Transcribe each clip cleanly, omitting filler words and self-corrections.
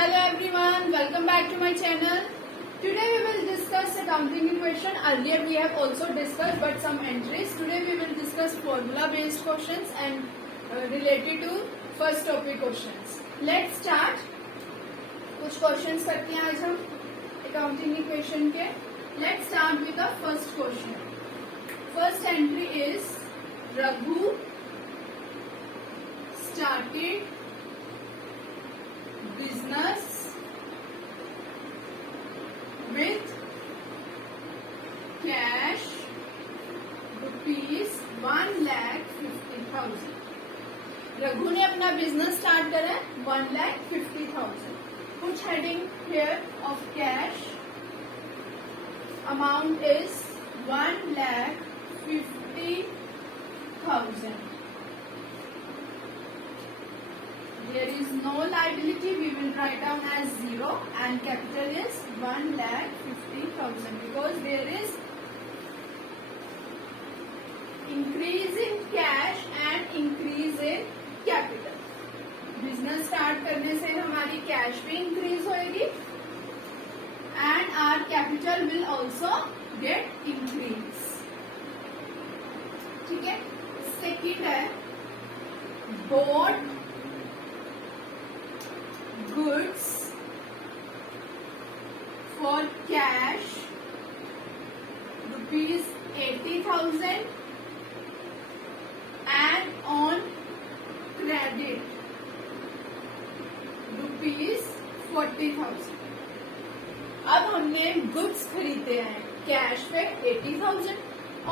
Hello everyone, welcome back to my channel. Today we will discuss accounting equation. Earlier we have also discussed but some entries. Today we will discuss formula based questions and related to first topic questions. Let's start. कुछ questions करते हैं आज हम accounting equation के. Let's start with the first question. First entry is Raghu started business with cash rupees 1,50,000. Raghu ने अपना business start करा 1,50,000. Put heading here of cash. Amount is 1,50,000. There is no liability, we will write down as 0 and capital is 1,50,000 because there is increase in cash and increase in capital. Business start करने से हमारी cash भी increase होएगी and our capital will also get increase. ठीक है. Second है bought goods for cash rupees 80,000 and on credit rupees 40,000. अब हमने गुड्स खरीदे हैं कैश पे 80,000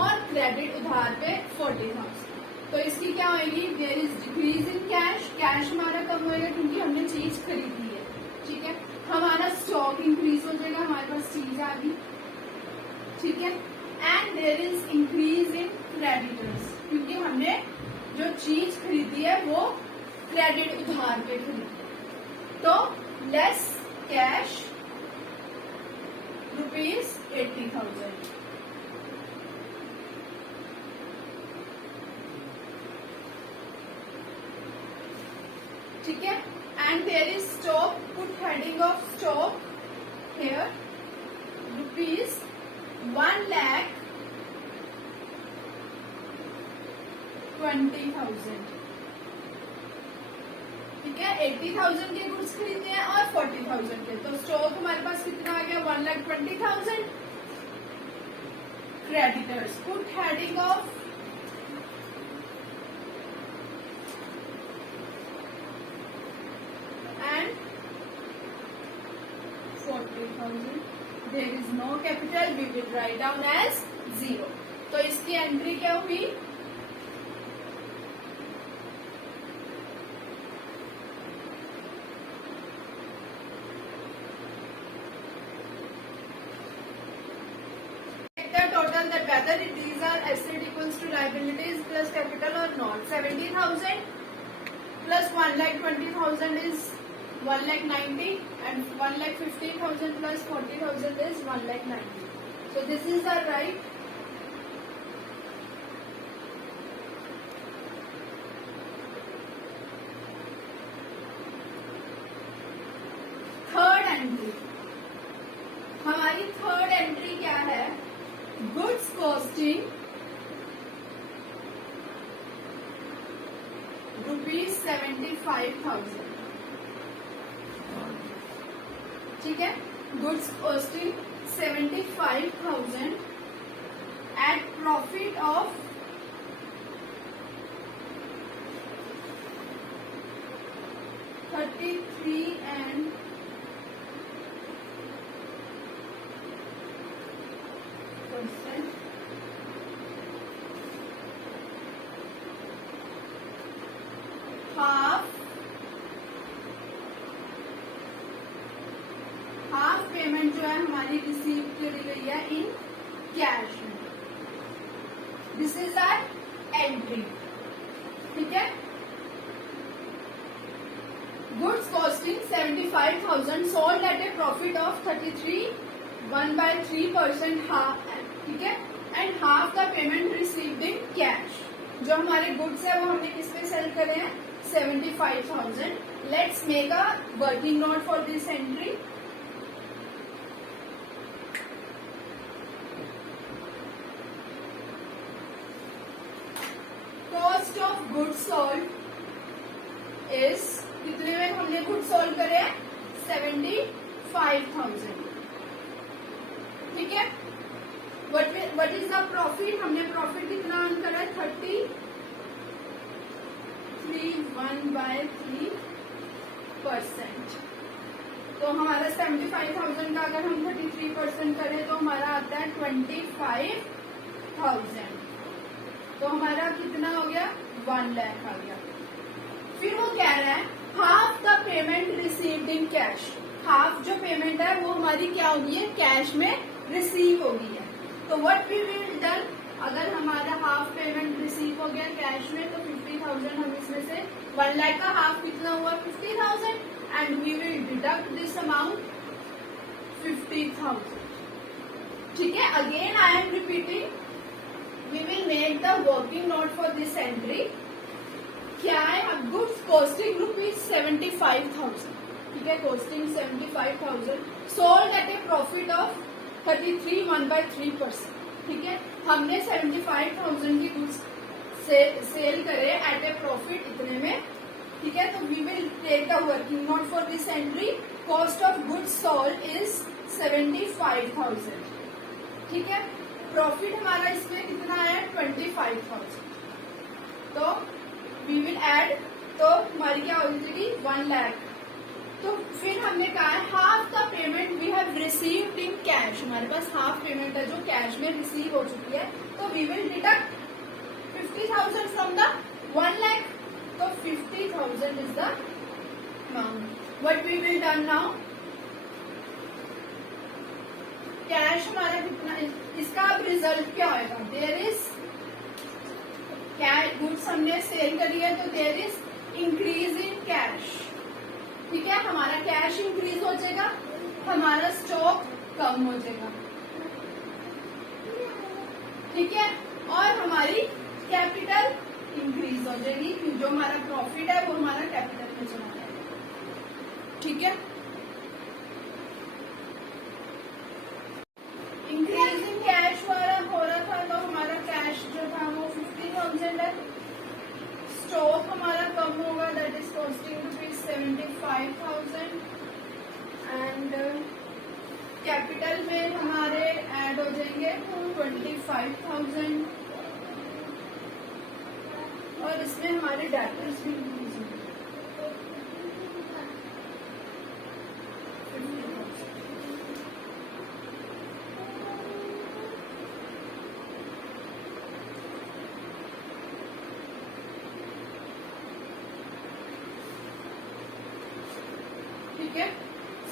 और क्रेडिट उधार पे 40,000. तो इसकी क्या होगी? There is decrease in cash. Cash हमारा कम होएगा क्योंकि हमने चीज खरीदी है. ठीक है. हमारा स्टॉक इंक्रीज हो जाएगा, हमारे पास चीज आ गई. ठीक है. And there is increase in creditors क्योंकि हमने जो चीज खरीदी है वो क्रेडिट उधार पे खरीदी है. तो लेस कैश रुपीज 80,000. ठीक है. And there is stock. Put heading of stock here rupees 1,20,000. ठीक है. 80,000 के गुड्स खरीदे हैं और 40,000 के. तो स्टॉक हमारे पास कितना आ गया? 1,20,000. Creditors. Put heading of and 40,000. There is no capital, we will write down as 0. तो इसकी एंट्री क्या हुई? Total that whether these are asset equals to liabilities plus capital or not. 70,000 plus 1,20,000 is 1,90,000 and 1,50,000 plus 40,000 is 1,90,000. So this is our right. Third entry. हमारी third entry क्या है? Goods costing rupees 75,000. ठीक है. Goods costing 75,000 at profit of 33% half payment जो है हमारी receive करी गई है in cash. This is our entry. ठीक है. Goods costing 75,000 sold at a profit of 33 1/3% half. ठीक है. एंड हाफ का पेमेंट रिसीव्ड इन कैश. जो हमारे गुड्स है वो हमने किस पे सेल करे हैं? 75,000 Let's make a working note for this entry. Cost of goods sold is, कितने में हमने goods sold करे? 75,000. ठीक है. What is the profit? हमने profit कितना अर्न करा है? 33.1/3%. तो हमारा 75,000 का अगर हम 33% करें तो हमारा आता है 25,000. तो हमारा कितना हो गया? 1 लाख आ गया. फिर वो कह रहा है half the payment received in cash. Half जो पेमेंट है वो हमारी क्या होगी है? कैश में रिसीव होगी है. तो व्हाट वी विल डन, अगर हमारा हाफ पेमेंट रिसीव हो गया कैश में तो 50,000 हम इसमें से 1 लाख का हाफ कितना हुआ? 50,000. And we will deduct this amount 50,000. ठीक है. Again I am repeating, we will make the working note for this entry. क्या है? Goods costing ₹75,000. ठीक है. Costing 75,000 sold at a profit of 33.1/3%. ठीक है. हमने 75,000 की गुड्स सेल करे एट ए प्रॉफिट इतने में. ठीक है. तो we will take the working note for this entry. Cost of goods sold is 75,000. ठीक है. प्रॉफिट हमारा इसमें कितना आया? 25,000. तो वी विल एड, तो हमारी क्या हो जाएगी? 1 लाख. तो फिर हमने कहा है half the payment we have received in cash. हमारे पास हाफ पेमेंट है जो कैश में रिसीव हो चुकी है. तो we will deduct 50,000 from the 1 lakh. तो 50,000 is the amount. What we will done now, cash हमारा कितना, इसका अब रिजल्ट क्या होगा? देयर इज कैश, गुड्स हमने सेल करी है तो there is increase in cash. ठीक है. हमारा कैश इंक्रीज हो जाएगा, हमारा स्टॉक कम हो जाएगा. ठीक है. और हमारी कैपिटल इंक्रीज हो जाएगी, जो हमारा प्रॉफिट है वो हमारा कैपिटल में चला जाएगा. ठीक है. इंक्रीज इन कैश वाला हो रहा था तो हमारा कैश जो था वो 50,000 है. स्टॉक हमारा कम होगा, that is costing ₹75,000. And capital में हमारे ऐड हो जाएंगे 25,000. और इसमें हमारे डेटर्स भी इंक्रीज होंगे. ठीक है.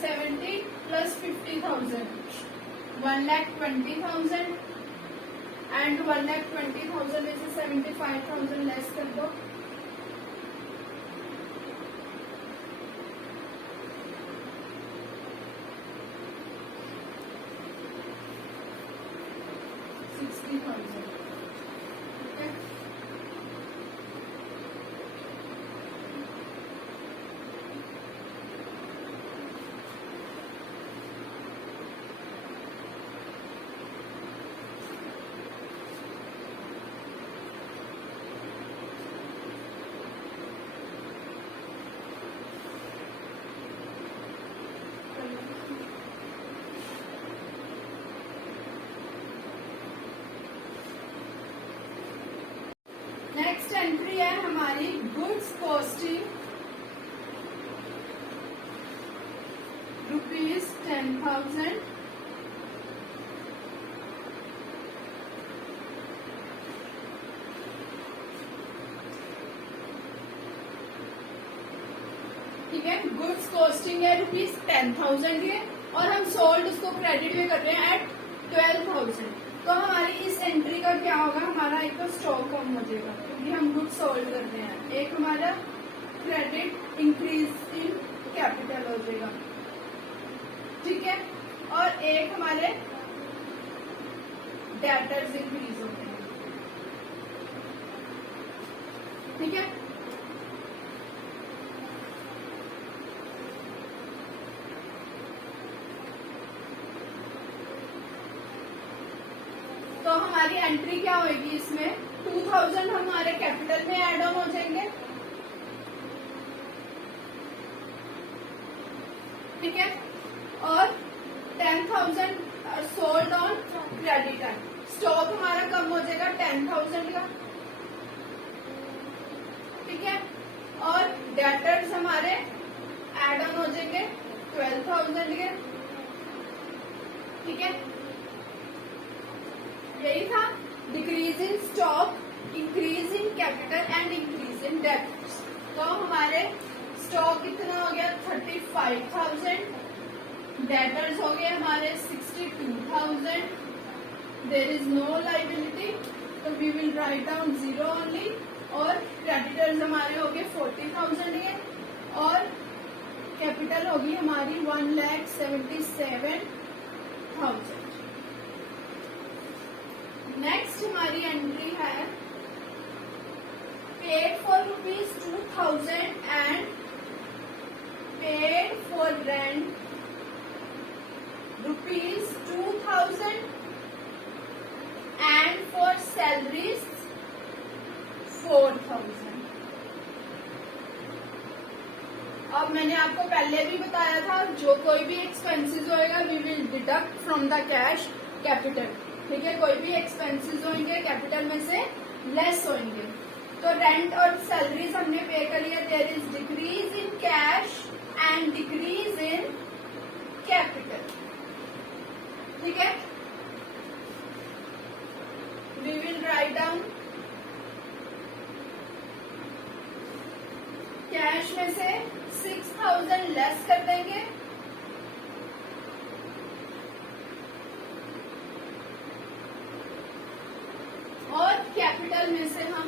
70 प्लस 50,000 1,20,000 एंड 1,20,000 में से 75,000 लेस कर दो. नेक्स्ट एंट्री है हमारी गुड्स कॉस्टिंग ₹10,000. ठीक है. गुड्स कॉस्टिंग है ₹10,000 है और हम सोल्ड उसको क्रेडिट में कर रहे हैं एट 12,000. तो हमारी इस एंट्री का क्या होगा? हमारा एक तो स्टॉक कम हो जाएगा क्योंकि हम गुड्स सोल्ड कर रहे हैं. एक हमारा क्रेडिट इंक्रीज इन कैपिटल हो जाएगा. ठीक है. और एक हमारे डेटर्स इंक्रीज होते हैं. ठीक है. हमारी एंट्री क्या होगी इसमें, 2000 हमारे कैपिटल में ऐड ऑन हो जाएंगे, ठीक है, और 10,000 सोल्ड ऑन क्रेडिटर, स्टॉक हमारा कम हो जाएगा 10,000 का, ठीक है, और डेटर्स हमारे ऐड ऑन हो जाएंगे 12,000 के, ठीक है। यही था, decrease in stock, increase in capital and increase in debtors. तो हमारे स्टॉक कितना हो गया 35,000, डेटर्स हो गए हमारे 62,000, देयर इज नो लायबिलिटी, तो we will write down 0 only, और क्रेडिटर्स हमारे हो गए 40,000 के, और कैपिटल होगी हमारी 1,77,000। नेक्स्ट हमारी एंट्री है paid for ₹2,000 and paid for rent ₹2,000 and for salaries 4,000। अब मैंने आपको पहले भी बताया था, जो कोई भी एक्सपेंसेस होएगा we will deduct from the cash capital, ठीक है, कोई भी एक्सपेंसेस होंगे कैपिटल में से लेस होंगे। तो रेंट और सैलरीज हमने पे कर लिया, there is decrease in cash and decrease in capital, ठीक है। We will write down cash में से 6,000 लेस कर देंगे, और कैपिटल में से हम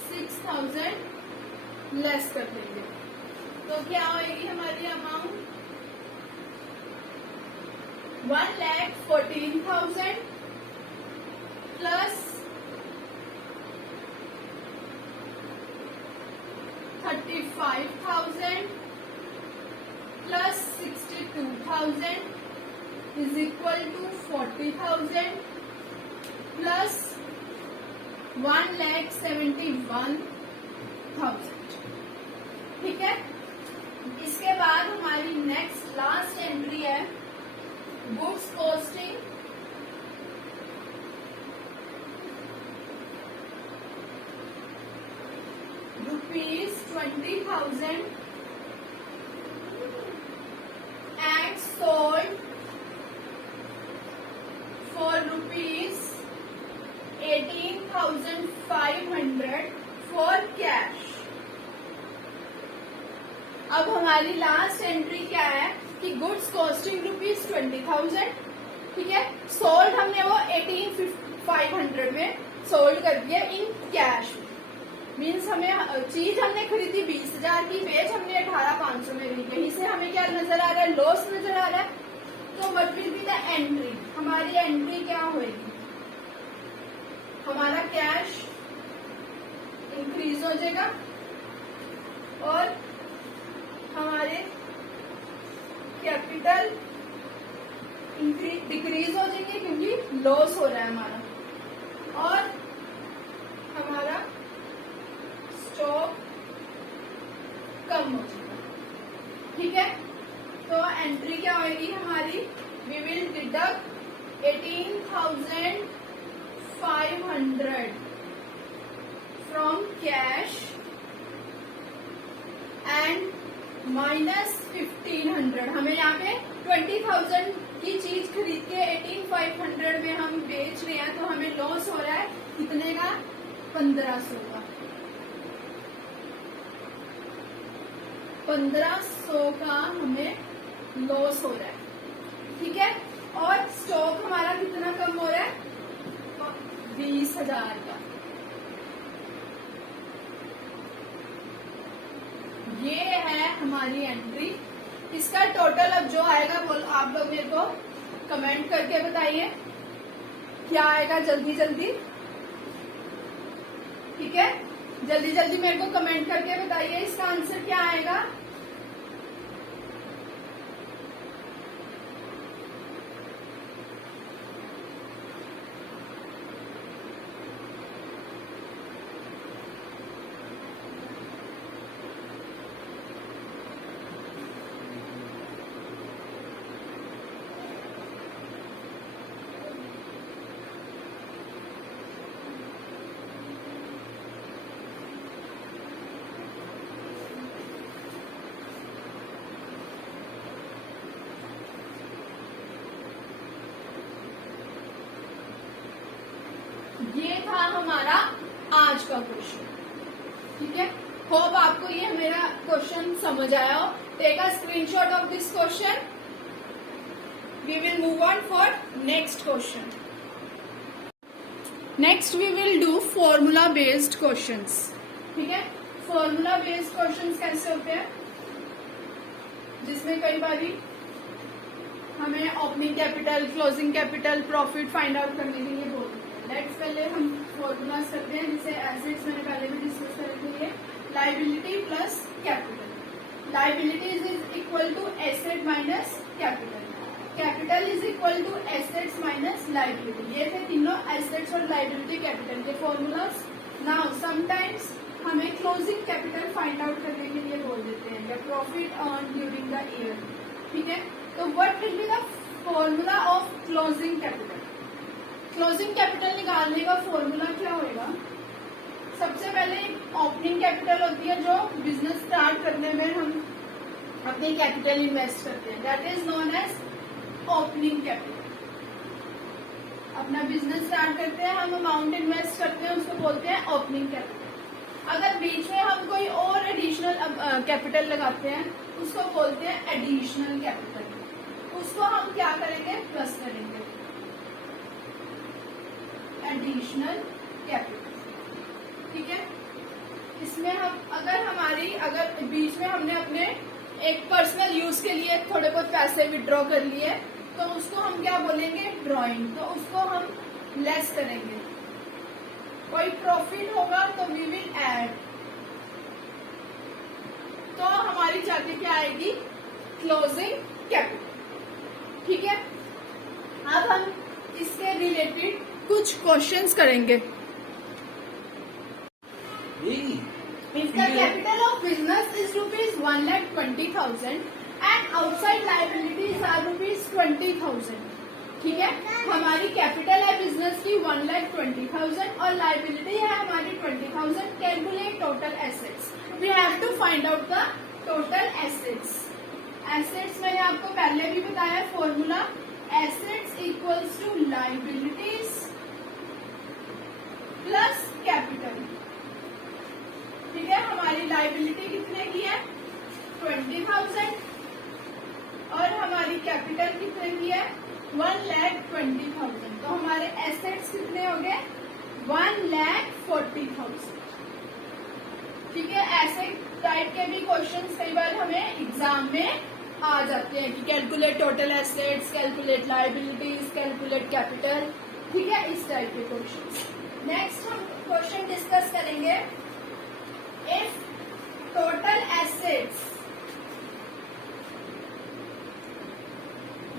6,000 लेस कर देंगे। तो क्या होगी हमारी amount 1,14,000 plus 35,000 plus 62,000 is equal to 40,000 plus 1,71,000, ठीक है। इसके बाद हमारी नेक्स्ट लास्ट एंट्री है goods costing, ₹20,000 and sold for ₹18,500 for cash। अब हमारी लास्ट एंट्री क्या है कि गुड्स कॉस्टिंग ₹20,000, ठीक है, सोल्ड हमने वो 18,500 में सोल्ड कर दिया इन कैश, मीन्स हमें चीज हमने खरीदी 20,000 की, बेच हमने 18,500 में ली, यहीं से हमें क्या नजर आ रहा है, लॉस नजर आ रहा है। तो what will be the entry, हमारी एंट्री क्या होगी, हमारा कैश इंक्रीज हो जाएगा और हमारे कैपिटल डिक्रीज हो जाएंगे क्योंकि लॉस हो रहा है हमारा, और हमारा स्टॉक कम हो जाएगा, ठीक है। तो एंट्री क्या होगी हमारी, we will deduct 18,500 from cash and minus 1,500, हमें यहाँ पे 20,000 की चीज खरीद के 18,500 में हम बेच रहे हैं, तो हमें लॉस हो रहा है कितने का, 1,500 का, 1,500 का हमें लॉस हो रहा है, ठीक है। और स्टॉक हमारा कितना कम हो रहा है, 20,000 का। ये है हमारी एंट्री, इसका टोटल अब जो आएगा वो आप लोग मेरे को कमेंट करके बताइए क्या आएगा, जल्दी जल्दी, ठीक है, जल्दी जल्दी मेरे को कमेंट करके बताइए इसका आंसर क्या आएगा। ये था हमारा आज का क्वेश्चन। ठीक है, होप आपको ये मेरा क्वेश्चन समझ आया हो। Take a screenshot of this question. We will move on for next question. Next we will do formula based questions. ठीक है, फॉर्मूला बेस्ड क्वेश्चंस कैसे होते हैं, जिसमें कई बारी हमें opening capital, closing capital, profit find out करने के लिए बोलते हैं। लेट्स पहले हम फॉर्मूलाज करते हैं, जिसे एसेट्स मैंने पहले भी डिस्कस करेंगे। Liability plus capital. Liability is equal to asset minus capital. Capital is equal to assets minus liability. ये थे तीनों एसेट्स और लाइबिलिटी कैपिटल के फॉर्मूलाज। नाउ समटाइम्स हमें क्लोजिंग कैपिटल फाइंड आउट करने के लिए बोल देते हैं, या profit earn during the year. ठीक है, तो what will be the formula of closing capital? Closing capital निकालने का फॉर्मूला क्या होगा? सबसे पहले ओपनिंग कैपिटल होती है, जो बिजनेस स्टार्ट करने में हम अपनी कैपिटल इन्वेस्ट करते हैं, that is known as opening capital. अपना बिजनेस स्टार्ट करते हैं, हम अमाउंट इन्वेस्ट करते हैं, उसको बोलते हैं ओपनिंग कैपिटल। अगर बीच में हम कोई और एडिशनल कैपिटल लगाते हैं, उसको बोलते हैं एडिशनल कैपिटल। उसको हम क्या करेंगे? प्लस करेंगे, एडिशनल कैपिटल। ठीक है, इसमें हम अगर बीच में हमने अपने एक पर्सनल यूज के लिए थोड़े बहुत पैसे विड्रॉ कर लिए, तो उसको हम क्या बोलेंगे? ड्रॉइंग। तो उसको हम लेस करेंगे। कोई प्रॉफिट होगा तो वी विल ऐड, तो हमारी जाके क्या आएगी? Closing capital. ठीक है, अब हम इसके रिलेटेड कुछ क्वेश्चंस करेंगे। If the capital of business is ₹1,20,000 and outside liabilities are ₹20,000, ठीक है, हमारी कैपिटल है बिजनेस की 1,20,000 और लाइबिलिटी है हमारी 20,000। Calculate total assets. We have to find out the total assets. Assets मैंने आपको पहले भी बताया formula, assets equals to liabilities plus capital. ठीक है, हमारी लाइबिलिटी कितने की है? 20,000 और हमारी कैपिटल कितने की है? 1,20,000। तो हमारे एसेट्स कितने हो गए? 1,40,000। ठीक है, ऐसे टाइप के भी क्वेश्चंस कई बार हमें एग्जाम में आ जाते हैं कि calculate total assets, calculate liabilities, calculate capital. ठीक है, इस टाइप के क्वेश्चंस। नेक्स्ट हम क्वेश्चन डिस्कस करेंगे, इफ टोटल एसेट्स,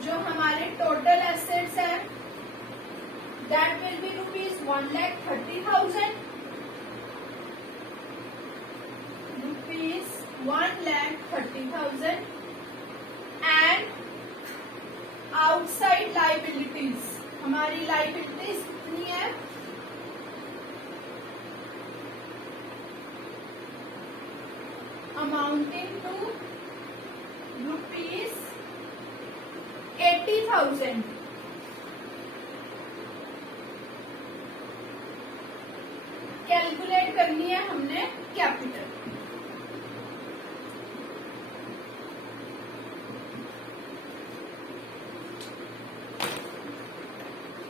जो हमारे टोटल एसेट्स है, that will be ₹1,30,000, ₹1,30,000 and outside liabilities, हमारी लाइबिलिटीज कितनी है? Amounting to ₹80,000। कैलकुलेट करनी है हमने कैपिटल।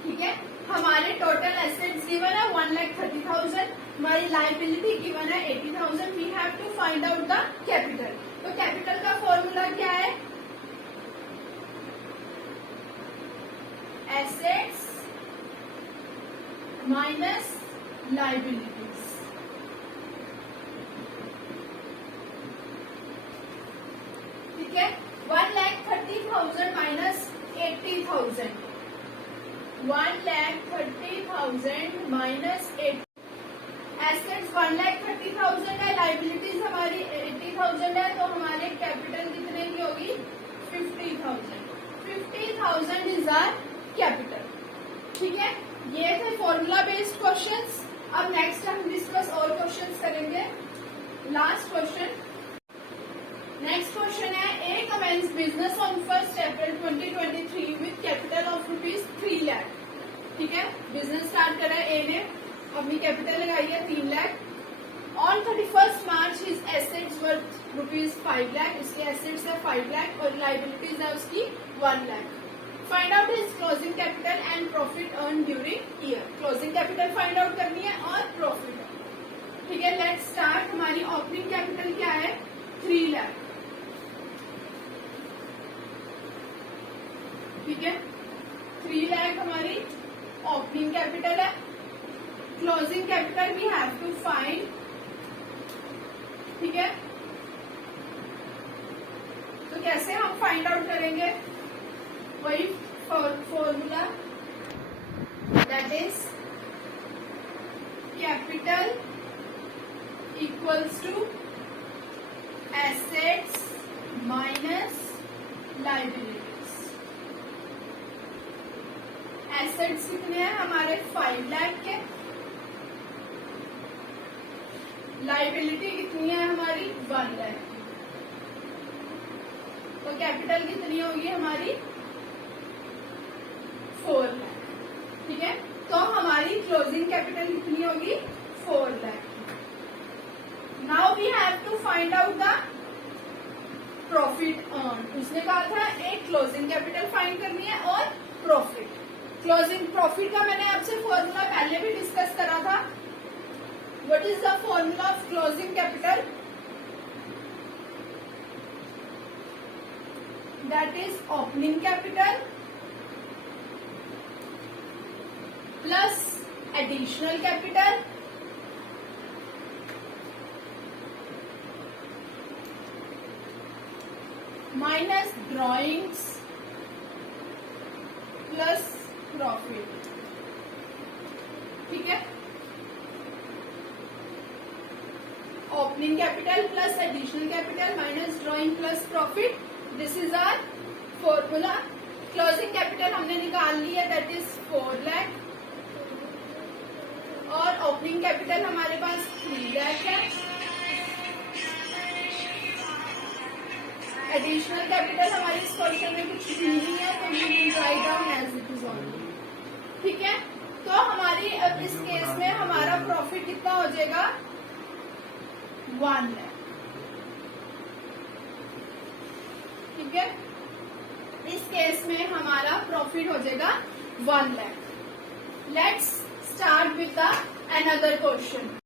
ठीक है, हमारे टोटल एसेट्स गिवन है 1,30,000, हमारी लाइबिलिटी गिवन है 80,000। We have to find out the capital. तो कैपिटल का फॉर्मूला क्या है? Assets minus liabilities. ठीक है, 1,30,000 माइनस 80,000, 1,30,000 माइनस 80। एसेट्स 1,30,000 है, लाइबिलिटीज हमारी 80,000 है, तो हमारे कैपिटल कितने की होगी? 50,000। 50,000 इज आवर कैपिटल। ठीक है, ये थे फॉर्मूला बेस्ड क्वेश्चंस। अब नेक्स्ट हम डिस्कस और क्वेश्चंस करेंगे। लास्ट क्वेश्चन, नेक्स्ट क्वेश्चन है, A commences business on 1 April 2023 with capital of ₹3 lakh. ठीक है, बिजनेस स्टार्ट करा है ए ने अपनी कैपिटल लगाई है 3 lakh. On 31 March his assets worth ₹5 lakh, इसके एसेट्स है 5 लाख और लाइबिलिटीज है उसकी 1 lakh. Find out his closing capital and profit earn during year. Closing capital find out करनी है और प्रॉफिट। ठीक है, लेट्स स्टार्ट। हमारी ओपनिंग कैपिटल क्या है? 3 लाख। ठीक है, 3 लाख हमारी ओपनिंग कैपिटल है। Closing capital we have to find. ठीक है, तो कैसे हम फाइंड आउट करेंगे? वही formula, that is capital equals to assets minus liabilities. Assets कितने हैं हमारे? 5 लाख के। लाइबिलिटी कितनी है हमारी? 1 लाख। तो कैपिटल कितनी होगी हमारी? 4 लाख। ठीक है, तो हमारी क्लोजिंग कैपिटल कितनी होगी? 4 lakh. Now we have to find out the profit earn. उसने कहा था एक क्लोजिंग कैपिटल फाइंड करनी है और प्रॉफिट। क्लोजिंग प्रॉफिट का मैंने आपसे फॉर्मूला पहले भी डिस्कस करा था। What is the formula of closing capital? That is opening capital plus additional capital minus drawings plus profit. ठीक है, opening capital plus additional capital minus drawing plus profit, this is our formula. Closing capital हमने निकाल ली है, that is 4 lakh और opening capital हमारे पास 3 लाख है। Additional capital हमारे इस क्वेश्चन में कुछ भी नहीं है, तो we will write down as it is only. ठीक है, तो हमारी अब इस केस में हमारा प्रॉफिट कितना हो जाएगा? 1 लाख। ठीक है, इस केस में हमारा प्रॉफिट हो जाएगा 1 lakh. Let's start with the another question.